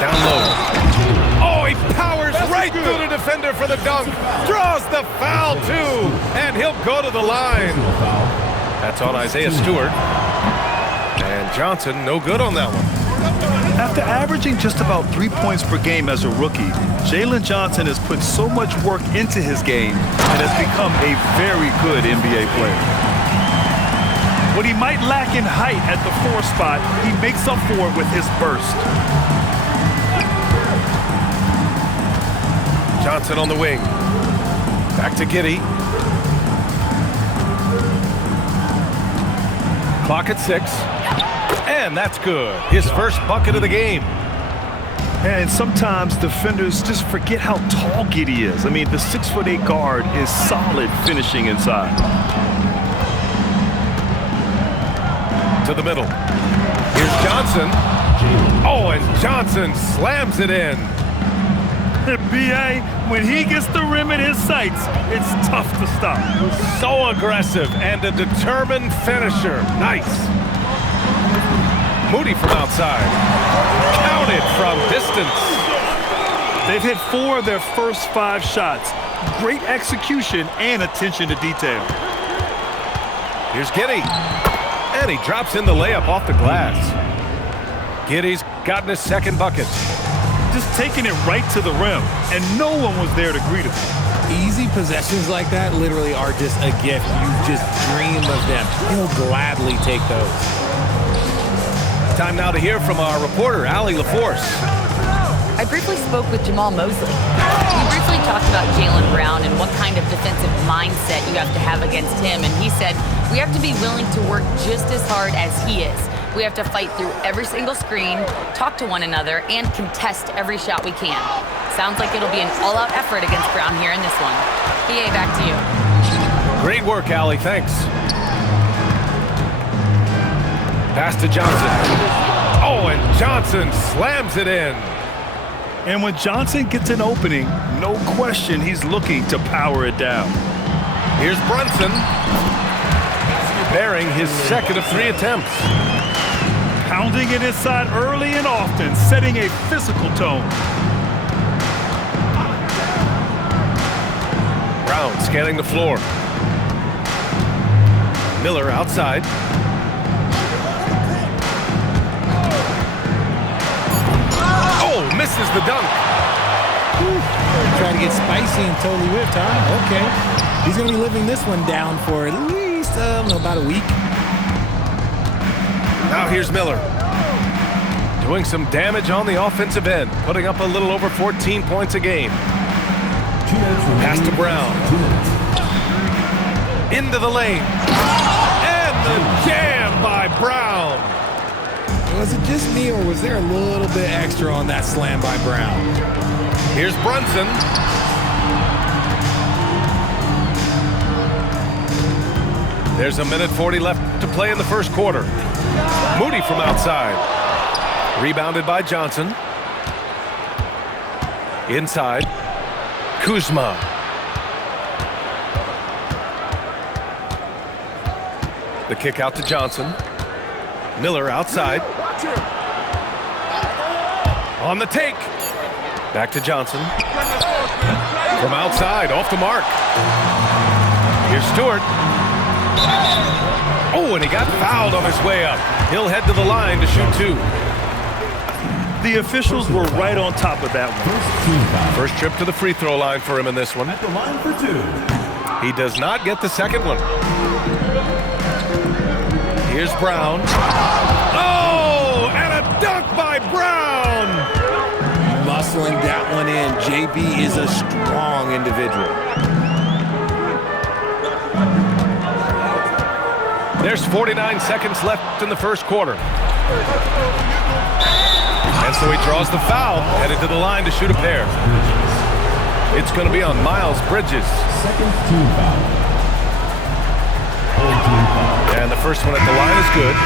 Down low. Oh, he powers right through the defender for the dunk. Draws the foul, too. And he'll go to the line. That's on Isaiah Stewart. And Johnson, no good on that one. After averaging just about 3 points per game as a rookie, Jalen Johnson has put so much work into his game and has become a very good NBA player. What he might lack in height at the 4 spot, he makes up for it with his burst. Johnson on the wing. Back to Giddey. Clock at 6. And that's good. His first bucket of the game. And sometimes defenders just forget how tall Giddey is. I mean, the 6'8" guard is solid finishing inside. To the middle. Here's Johnson. Oh, and Johnson slams it in. B.A., when he gets the rim in his sights, it's tough to stop. So aggressive and a determined finisher. Nice. Moody from outside. Counted from distance. They've hit 4 of their first 5 shots. Great execution and attention to detail. Here's Giddey. And he drops in the layup off the glass. Giddey's gotten his second bucket. Just taking it right to the rim, and no one was there to greet him. Easy possessions like that literally are just a gift. You just dream of them. He'll gladly take those. Time now to hear from our reporter, Allie LaForce. I briefly spoke with Jamal Mosley. We briefly talked about Jaylen Brown and what kind of defensive mindset you have to have against him, and he said, we have to be willing to work just as hard as he is. We have to fight through every single screen, talk to one another, and contest every shot we can. Sounds like it'll be an all-out effort against Brown here in this one. PA, back to you. Great work, Allie. Thanks. Pass to Johnson. Oh, and Johnson slams it in. And when Johnson gets an opening, no question he's looking to power it down. Here's Brunson. Bearing his second of 3 attempts. Pounding it inside early and often, setting a physical tone. Brown scanning the floor. Miller outside. Oh, misses the dunk. Try to get spicy and totally whipped, huh? Okay. He's going to be living this one down for at least, about a week. Now here's Miller. Doing some damage on the offensive end. Putting up a little over 14 points a game. Pass to Brown. Into the lane. And the jam by Brown. Was it just me, or was there a little bit extra on that slam by Brown? Here's Brunson. There's a minute 40 left to play in the first quarter. Moody from outside. Rebounded by Johnson. Inside. Kuzma. The kick out to Johnson. Miller outside. On the take. Back to Johnson. From outside, off the mark. Here's Stewart. Oh, and he got fouled on his way up. He'll head to the line to shoot 2. The officials were right on top of that one. First trip to the free throw line for him in this one. At the line for 2. He does not get the second one. Here's Brown. Oh, and a dunk by Brown. Muscling that one in. JB is a strong individual. There's 49 seconds left in the first quarter. And so he draws the foul, headed to the line to shoot a pair. It's going to be on Miles Bridges. Second team foul. And the first one at the line is good.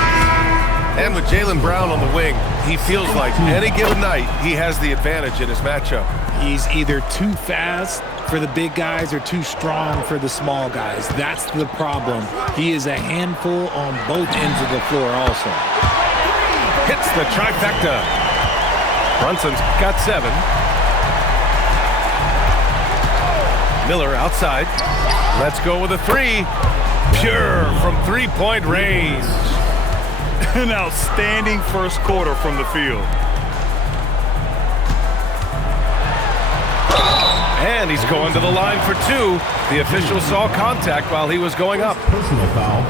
And with Jaylen Brown on the wing, he feels like any given night he has the advantage in his matchup. He's either too fast for the big guys or too strong for the small guys. That's the problem. He is a handful on both ends of the floor also. Hits the trifecta. Brunson's got 7. Miller outside. Let's go with a 3. Pure from three-point range. An outstanding first quarter from the field. And he's going to the line for 2. The official saw contact while he was going up. Personal foul.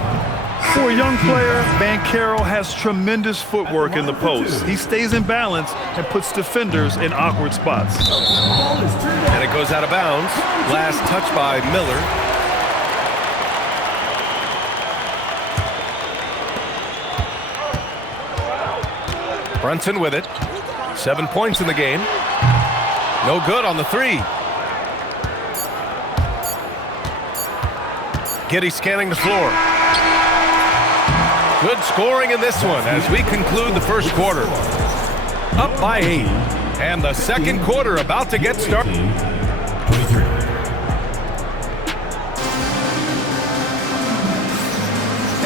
For a young player, Banchero has tremendous footwork in the post. He stays in balance and puts defenders in awkward spots. And it goes out of bounds. Last touch by Miller. Brunson with it. 7 points in the game. No good on the 3. Giddey scanning the floor. Good scoring in this one as we conclude the first quarter. Up by 8. And the second quarter about to get started. 23.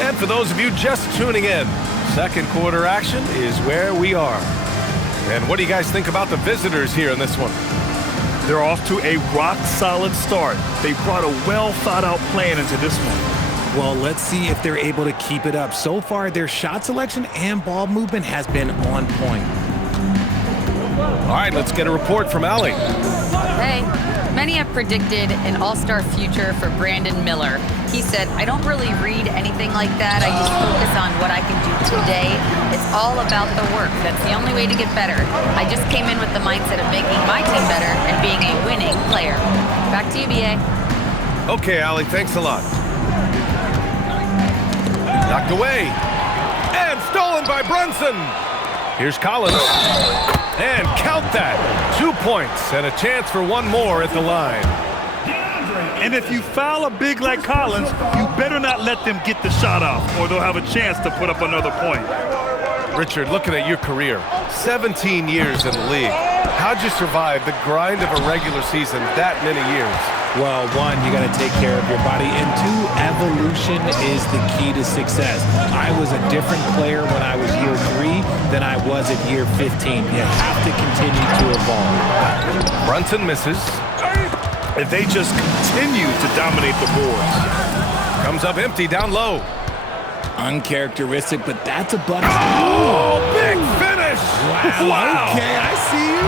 And for those of you just tuning in, second quarter action is where we are. And what do you guys think about the visitors here in this one? They're off to a rock-solid start. They brought a well-thought-out plan into this one. Well, let's see if they're able to keep it up. So far, their shot selection and ball movement has been on point. All right, let's get a report from Allie. Hey, many have predicted an all-star future for Brandon Miller. He said, I don't really read anything like that. I just focus on what I can do today. It's all about the work. That's the only way to get better. I just came in with the mindset of making my team better and being a winning player. Back to you, B.A. Okay, Allie, thanks a lot. Knocked away. And stolen by Brunson. Here's Collins. And count that. 2 points and a chance for one more at the line. And if you foul a big like Collins, you better not let them get the shot off, or they'll have a chance to put up another point. Richard, looking at your career, 17 years in the league. How'd you survive the grind of a regular season that many years? Well, 1, you got to take care of your body, and 2, evolution is the key to success. I was a different player when I was year 3 than I was at year 15. You have to continue to evolve. Brunson misses. And they just continue to dominate the boards. Comes up empty down low. Uncharacteristic, but that's a bucket. Oh, big finish! Wow. Okay, I see you.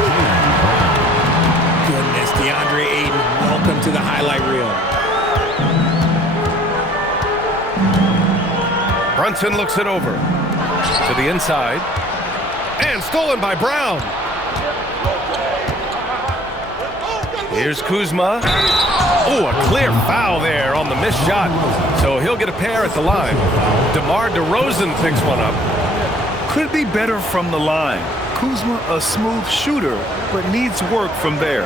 Goodness, DeAndre Ayton, welcome to the highlight reel. Brunson looks it over. To the inside. And stolen by Brown. Here's Kuzma. Oh, a clear foul there on the missed shot. So he'll get a pair at the line. DeMar DeRozan picks one up. Could be better from the line. Kuzma, a smooth shooter, but needs work from there.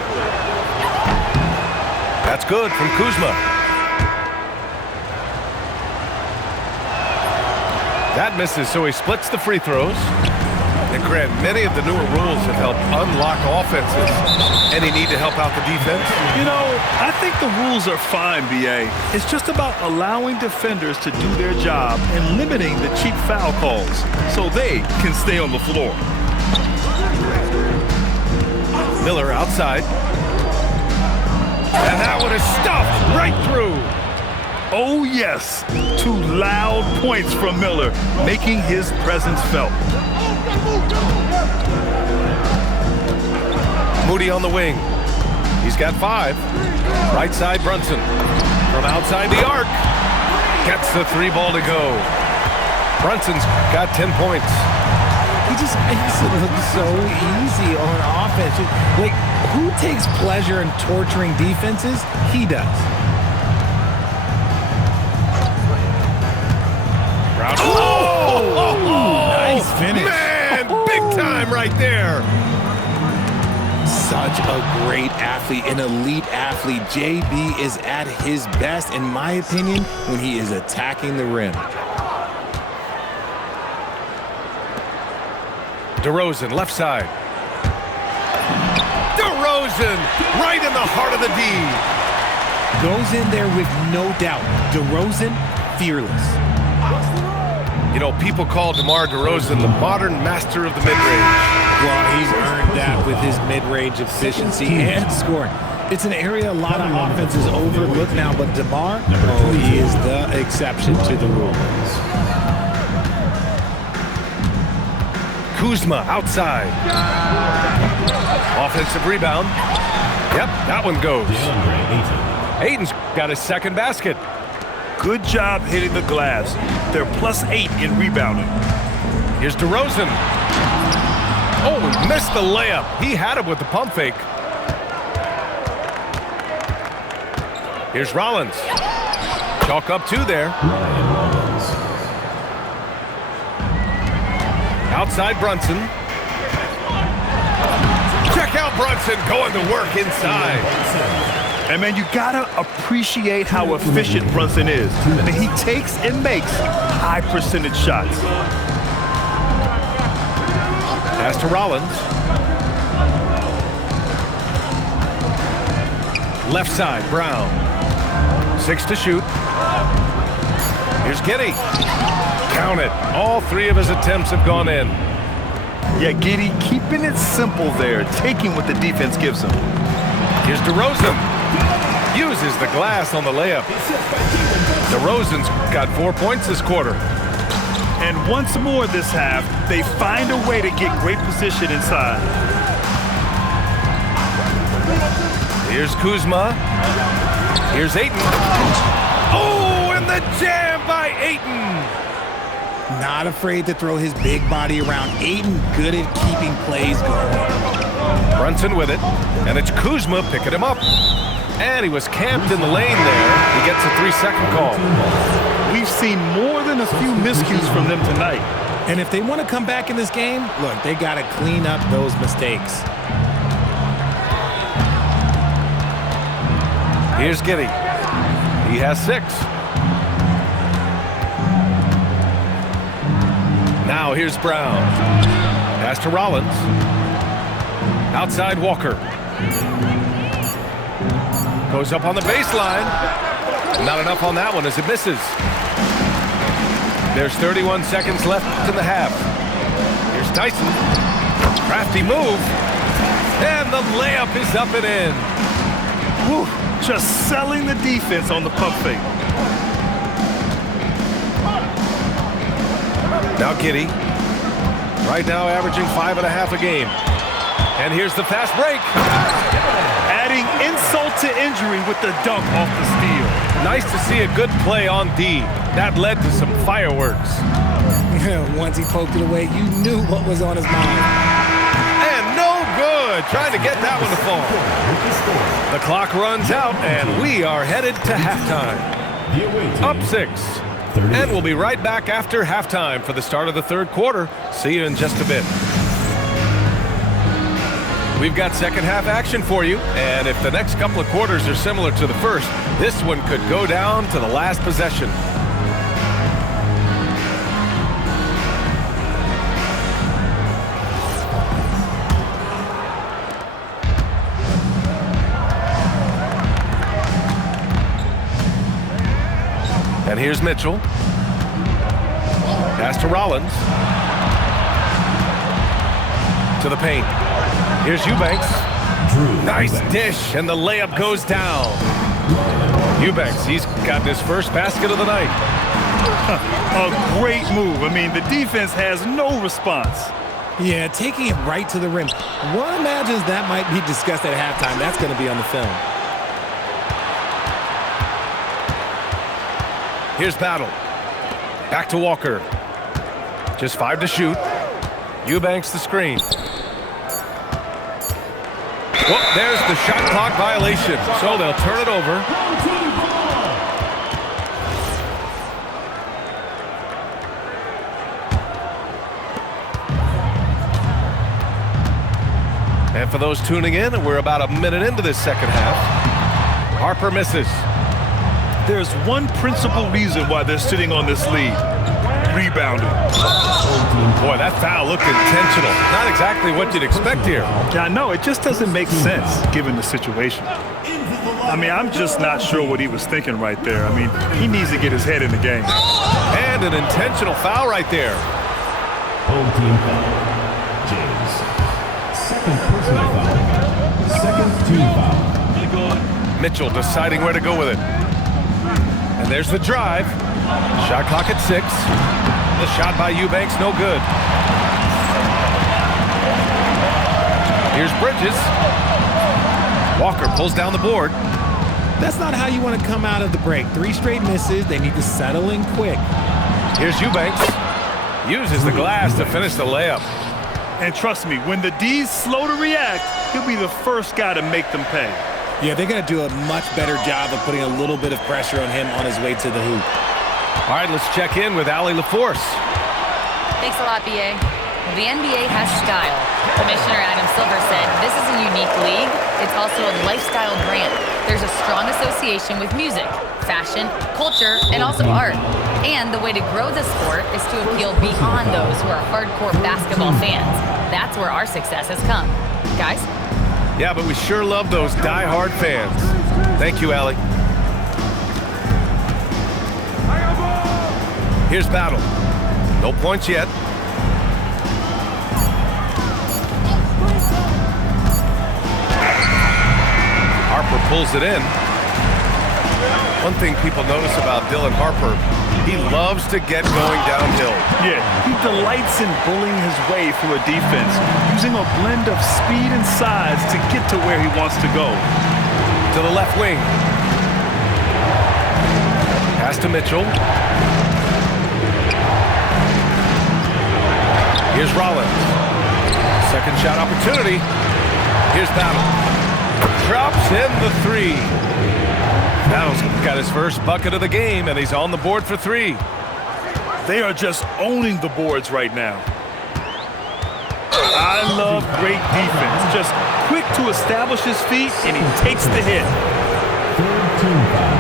That's good from Kuzma. That misses, so he splits the free throws. And Grant, many of the newer rules have helped unlock offenses. Any need to help out the defense? You know, I think the rules are fine, B.A. It's just about allowing defenders to do their job and limiting the cheap foul calls so they can stay on the floor. Miller outside. And that one is stuffed right through. Oh, yes. 2 loud points from Miller, making his presence felt. Moody on the wing. He's got 5. Right side, Brunson. From outside the arc. Gets the 3 ball to go. Brunson's got 10 points. He just makes it look so easy on offense. Like, who takes pleasure in torturing defenses? He does. Brown. Oh! Nice finish. Man, big time right there. Such a great athlete, an elite athlete. JB is at his best, in my opinion, when he is attacking the rim. DeRozan, left side. DeRozan, right in the heart of the D. Goes in there with no doubt. DeRozan, fearless. You know, people call DeMar DeRozan the modern master of the mid-range. Well, he's earned that. with his mid-range efficiency and scoring. It's an area a lot of offenses overlook now, but DeMar, he is the exception to the rule. Kuzma outside. Offensive rebound. Yep, that one goes. Ayton's got his second basket. Good job hitting the glass. They're +8 in rebounding. Here's DeRozan. Oh, he missed the layup. He had it with the pump fake. Here's Rollins. Chalk up 2 there. Outside Brunson. Check out Brunson going to work inside. And man, you gotta appreciate how efficient Brunson is. I mean, he takes and makes high percentage shots. Pass to Rollins. Left side, Brown. 6 to shoot. Here's Giddey. Count it. All 3 of his attempts have gone in. Yeah, Giddey keeping it simple there, taking what the defense gives him. Here's DeRozan. Uses the glass on the layup. DeRozan's got 4 points this quarter. And once more this half, they find a way to get great position inside. Here's Kuzma. Here's Ayton. Oh, and the jam by Ayton. Not afraid to throw his big body around. Ayton good at keeping plays going. Brunson with it, and it's Kuzma picking him up. And he was camped in the lane there. He gets a 3-second call. We've seen more than a few miscues from them tonight. And if they want to come back in this game, look, they got to clean up those mistakes. Here's Giddey. He has 6. Now here's Brown. Pass to Rollins. Outside Walker. Goes up on the baseline. Not enough on that one as it misses. There's 31 seconds left in the half. Here's Tyson. Crafty move. And the layup is up and in. Whew, just selling the defense on the pump fake. Now Giddey. Right now averaging 5.5 a game. And here's the fast break. Adding insult to injury with the dunk off the steal. Nice to see a good play on D. That led to some fireworks. Once he poked it away, you knew what was on his mind. And no good. Trying to get that one to fall. The clock runs out, and we are headed to halftime. Up 6. And we'll be right back after halftime for the start of the third quarter. See you in just a bit. We've got second half action for you, and if the next couple of quarters are similar to the first, this one could go down to the last possession. And here's Mitchell. Pass to Rollins. To the paint. Here's Eubanks. Nice dish, and the layup goes down. Eubanks, he's gotten his first basket of the night. A great move. I mean, the defense has no response. Yeah, taking it right to the rim. One imagines that might be discussed at halftime. That's going to be on the film. Here's Battle. Back to Walker. Just 5 to shoot. Eubanks the screen. Well, there's the shot clock violation, so they'll turn it over. And for those tuning in, we're about a minute into this second half. Harper misses. There's one principal reason why they're sitting on this lead. Rebounding. Boy, that foul looked intentional. Not exactly what you'd expect here. Yeah, I know. It just doesn't make sense given the situation. I mean, I'm just not sure what he was thinking right there. I mean, he needs to get his head in the game. And an intentional foul right there. Second personal foul. Second team foul. Mitchell deciding where to go with it. And there's the drive. Shot clock at 6. The shot by Eubanks, no good. Here's Bridges. Walker pulls down the board. That's not how you want to come out of the break. 3 straight misses. They need to settle in quick. Here's Eubanks. Uses the glass to finish the layup. And trust me, when the D's slow to react, he'll be the first guy to make them pay. Yeah, they're going to do a much better job of putting a little bit of pressure on him on his way to the hoop. All right, let's check in with Allie LaForce. Thanks a lot, BA. The NBA has style. Commissioner Adam Silver said this is a unique league. It's also a lifestyle brand. There's a strong association with music, fashion, culture, and also art. And the way to grow the sport is to appeal beyond those who are hardcore basketball fans. That's where our success has come. Guys? Yeah, but we sure love those die-hard fans. Thank you, Allie. Here's Battle. No points yet. Harper pulls it in. One thing people notice about Dylan Harper, he loves to get going downhill. Yeah, he delights in bullying his way through a defense, using a blend of speed and size to get to where he wants to go. To the left wing. Pass to Mitchell. Here's Rollins. Second shot opportunity. Here's Battle. Drops in the 3. Battle's got his first bucket of the game, and he's on the board for 3. They are just owning the boards right now. I love great defense. Just quick to establish his feet, and he takes the hit. Third team foul.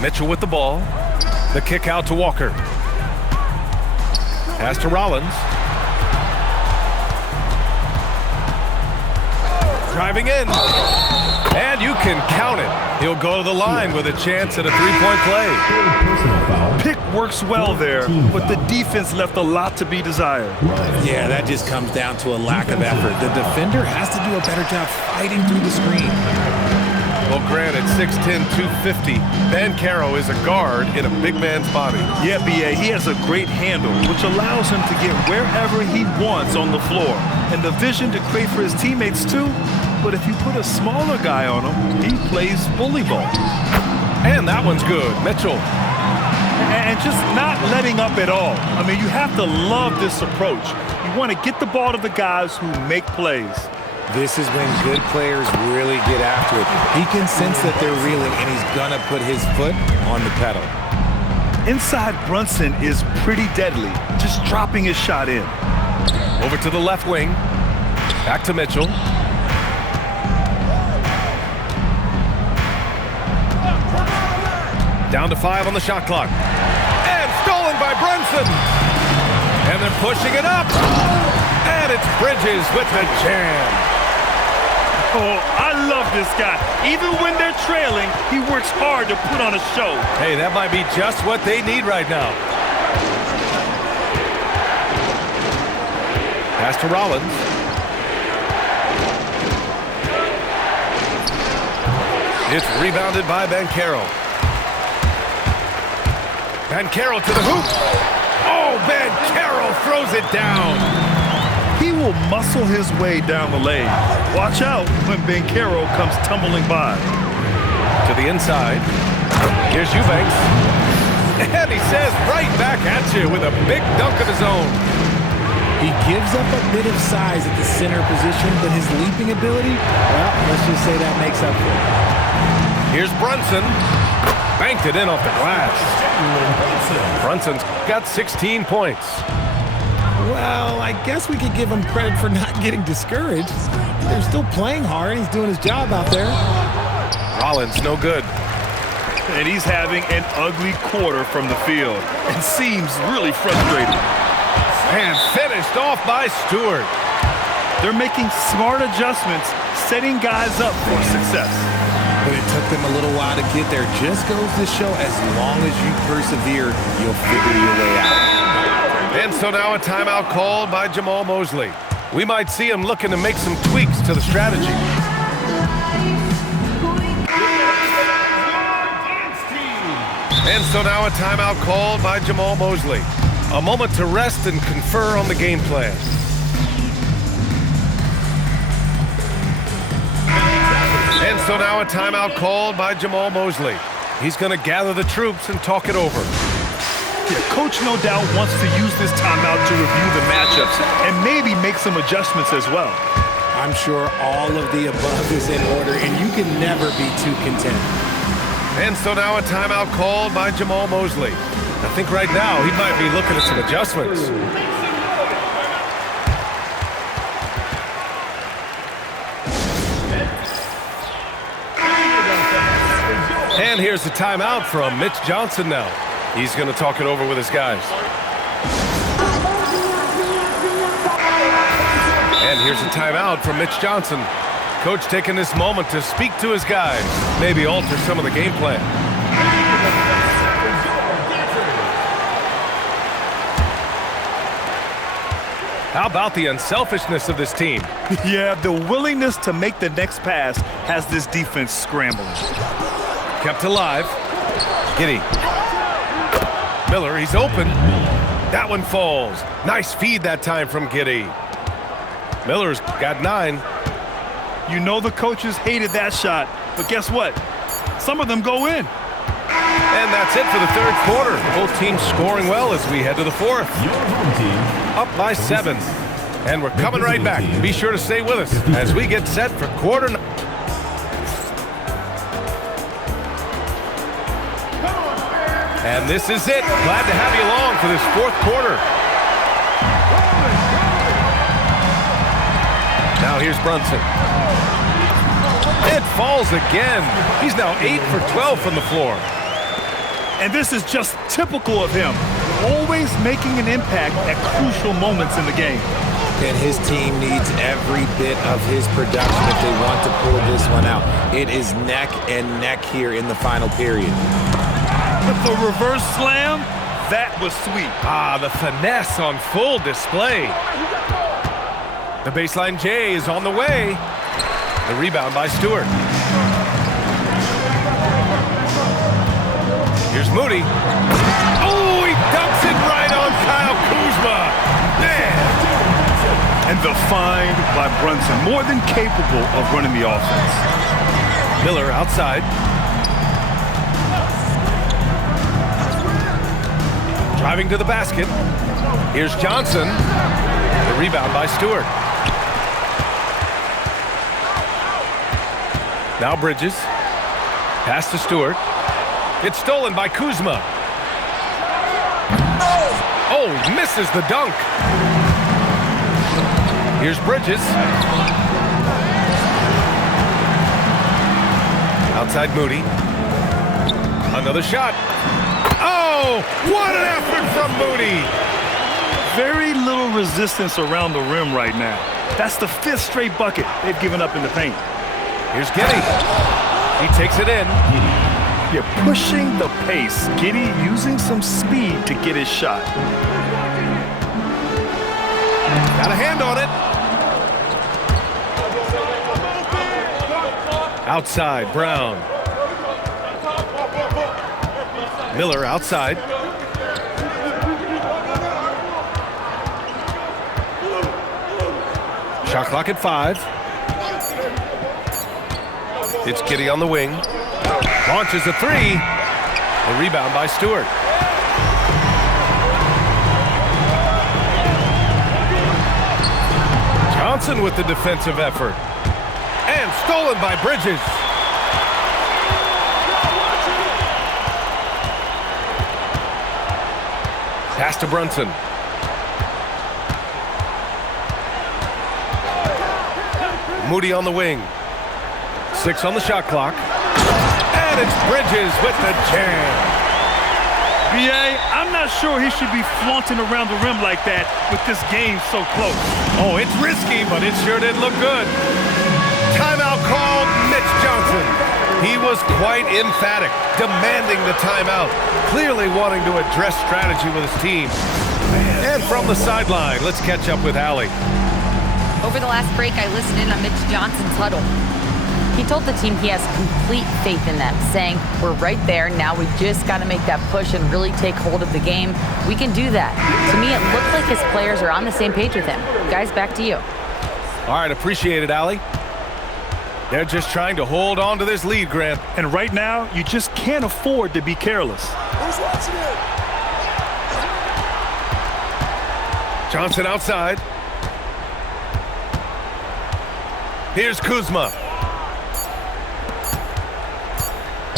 Mitchell with the ball. The kick out to Walker. Pass to Rollins. Driving in. And you can count it. He'll go to the line with a chance at a 3-point play. Third personal foul. Pick works well there, but the defense left a lot to be desired. Yeah, that just comes down to a lack of effort. The defender has to do a better job fighting through the screen. Well, granted, 6'10", 250. Banchero is a guard in a big man's body. Yeah, B.A., he has a great handle, which allows him to get wherever he wants on the floor. And the vision to create for his teammates, too. But if you put a smaller guy on him, he plays bully ball. And that one's good. Mitchell. And just not letting up at all. I mean, you have to love this approach. You want to get the ball to the guys who make plays. This is when good players really get after it. He can sense that they're reeling, and he's going to put his foot on the pedal. Inside Brunson is pretty deadly, just dropping his shot in. Over to the left wing. Back to Mitchell. Down to 5 on the shot clock. And stolen by Brunson. And they're pushing it up. And it's Bridges with the jam. Oh, I love this guy. Even when they're trailing, he works hard to put on a show. Hey, that might be just what they need right now. Pass to Rollins. It's rebounded by Banchero. Banchero to the hoop. Oh, Banchero throws it down. He will muscle his way down the lane. Watch out when Banchero comes tumbling by. To the inside. Here's Eubanks. And he says right back at you with a big dunk of his own. He gives up a bit of size at the center position, but his leaping ability, well, let's just say that makes up for it. Here's Brunson. Banked it in off the glass. Brunson's got 16 points. Well, I guess we could give him credit for not getting discouraged. They're still playing hard. He's doing his job out there. Rollins, no good. And he's having an ugly quarter from the field and seems really frustrated. And finished off by Stewart. They're making smart adjustments, setting guys up for success. But it took them a little while to get there. Just goes to show as long as you persevere, you'll figure your way out. so now a timeout called by Jamal Mosley. We might see him looking to make some tweaks to the strategy. And so now a timeout called by Jamal Mosley. A moment to rest and confer on the game plan. And so now a timeout called by Jamal Mosley. He's going to gather the troops and talk it over. Yeah, Coach no doubt wants to use this timeout to review the matchups and maybe make some adjustments as well. I'm sure all of the above is in order, and you can never be too content. And so now a timeout called by Jamal Mosley. I think right now he might be looking at some adjustments. And here's the timeout from Mitch Johnson now. He's going to talk it over with his guys. And here's a timeout from Mitch Johnson. Coach taking this moment to speak to his guys, maybe alter some of the game plan. How about the unselfishness of this team? Yeah, the willingness to make the next pass has this defense scrambling. Kept alive. Giddey. Miller, he's open. That one falls. Nice feed that time from Giddey. Miller's got 9. You know the coaches hated that shot, but guess what? Some of them go in. And that's it for the third quarter. Both teams scoring well as we head to the fourth. Your home team Up by 7. And we're coming right back. Be sure to stay with us as we get set for quarter 9. And this is it. Glad to have you along for this fourth quarter. Now here's Brunson. It falls again. He's now 8 for 12 from the floor. And this is just typical of him, always making an impact at crucial moments in the game. And his team needs every bit of his production if they want to pull this one out. It is neck and neck here in the final period. The reverse slam, that was sweet. Ah, the finesse on full display. The baseline J is on the way. The rebound by Stewart. Here's Moody. Oh, he dumps it right on Kyle Kuzma. Man. And the find by Brunson, more than capable of running the offense. Miller outside. Driving to the basket. Here's Johnson. The rebound by Stewart. Now Bridges. Pass to Stewart. It's stolen by Kuzma. Oh, misses the dunk. Here's Bridges. Outside Moody. Another shot. Oh, what an effort from Moody. Very little resistance around the rim right now. That's the 5th straight bucket they've given up in the paint. Here's Giddey. He takes it in. You're pushing the pace. Giddey using some speed to get his shot. Got a hand on it. Outside, Brown. Miller outside. Shot clock at 5. It's Giddey on the wing. Launches a 3. A rebound by Stewart. Johnson with the defensive effort. And stolen by Bridges. Pass to Brunson. Moody on the wing. 6 on the shot clock. And it's Bridges with the jam. B.A., I'm not sure he should be flaunting around the rim like that with this game so close. Oh, it's risky, but it sure did look good. Timeout called Mitch Johnson. He was quite emphatic, demanding the timeout, clearly wanting to address strategy with his team. And from the sideline, let's catch up with Allie. Over the last break, I listened in on Mitch Johnson's huddle. He told the team he has complete faith in them, saying, we're right there, now we just got to make that push and really take hold of the game. We can do that. To me, it looked like his players are on the same page with him. Guys, back to you. All right, appreciate it, Allie. They're just trying to hold on to this lead, Grant. And right now, you just can't afford to be careless. Who's watching it? Johnson outside. Here's Kuzma.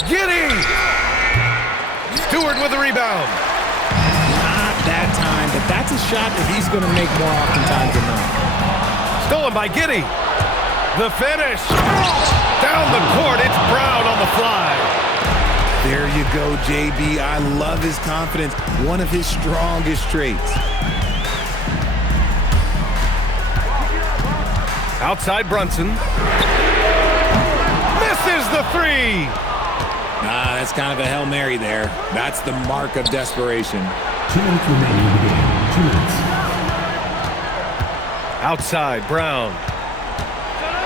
Giddy! Stewart with the rebound. Not that time, but that's a shot that he's going to make more oftentimes than not. Stolen by Giddy. The finish. Down the court, it's Brown on the fly. There you go, JB. I love his confidence. One of his strongest traits. Outside Brunson. Misses the three. That's kind of a Hail Mary there. That's the mark of desperation. 2 minutes remaining in the game. 2 minutes. Outside Brown.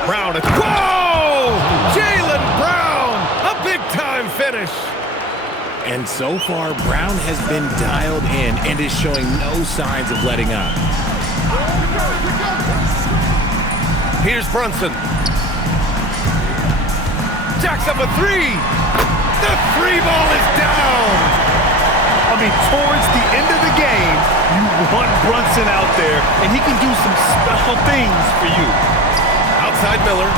Brown. Whoa! Jaylen Brown! A big-time finish. And so far, Brown has been dialed in and is showing no signs of letting up. Here's Brunson. Jacks up a three. The three ball is down. I mean, towards the end of the game, you want Brunson out there, and he can do some special things for you. Outside Miller.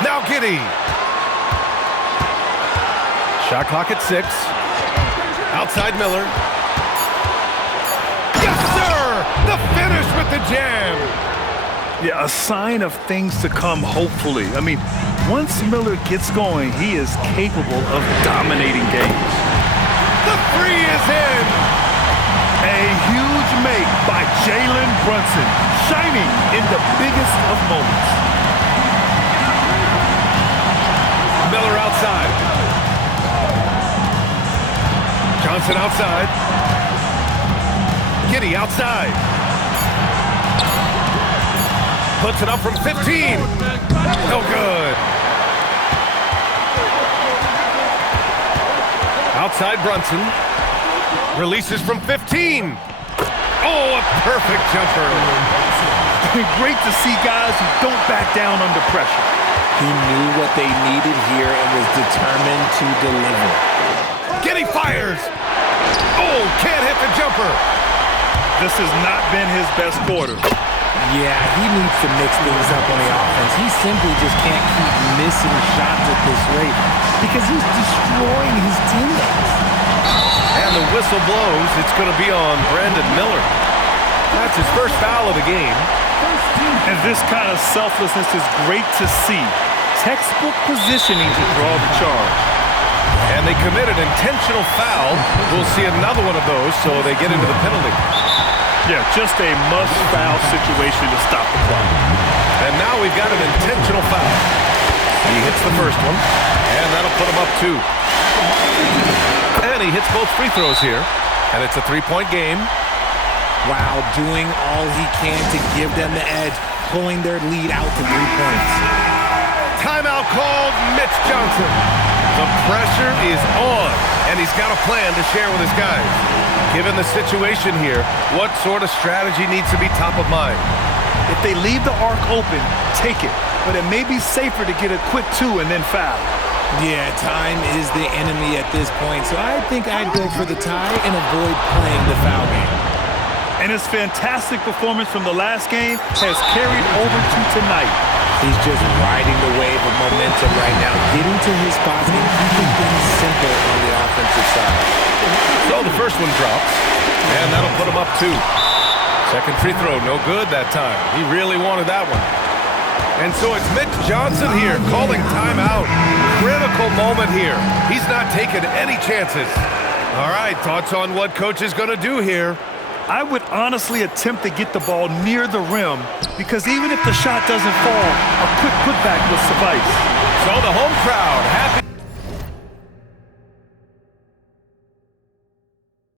Now Giddy. Shot clock at 6. Outside Miller. Yes, sir! The finish with the jam. Yeah, a sign of things to come, hopefully. I mean, once Miller gets going, he is capable of dominating games. The three is in. A huge make by Jalen Brunson, shining in the biggest of moments. Miller outside. Johnson outside. Giddy outside. Puts it up from 15. No good. Outside Brunson. Releases from 15. Oh, a perfect jumper. Great to see guys who don't back down under pressure. He knew what they needed here and was determined to deliver. Giddy fires. Oh, can't hit the jumper. This has not been his best quarter. Yeah, he needs to mix things up on the offense. He simply just can't keep missing shots at this rate because he's destroying his teammates. And the whistle blows. It's going to be on Brandon Miller. That's his first foul of the game. And this kind of selflessness is great to see. Textbook positioning to draw the charge. And they commit an intentional foul. We'll see another one of those, so they get into the penalty. Yeah, just a must-foul situation to stop the clock. And now we've got an intentional foul. He hits the first one, and that'll put him up 2. And he hits both free throws here, and it's a 3-point game. Wow, doing all he can to give them the edge, pulling their lead out to 3 points. Timeout called, Mitch Johnson. The pressure is on, and he's got a plan to share with his guys. Given the situation here, what sort of strategy needs to be top of mind? If they leave the arc open, take it. But it may be safer to get a quick 2 and then foul. Yeah, time is the enemy at this point, so I think I'd go for the tie and avoid playing the foul game. And his fantastic performance from the last game has carried over to tonight. He's just riding the wave of momentum right now, getting to his spots and keeping things simple on the offensive side. So the first one drops, and that'll put him up 2. Second free throw, no good that time. He really wanted that one. And so it's Mitch Johnson here calling timeout. Critical moment here. He's not taking any chances. All right, thoughts on what coach is going to do here? I would honestly attempt to get the ball near the rim because even if the shot doesn't fall, a quick putback will suffice. So the home crowd happy.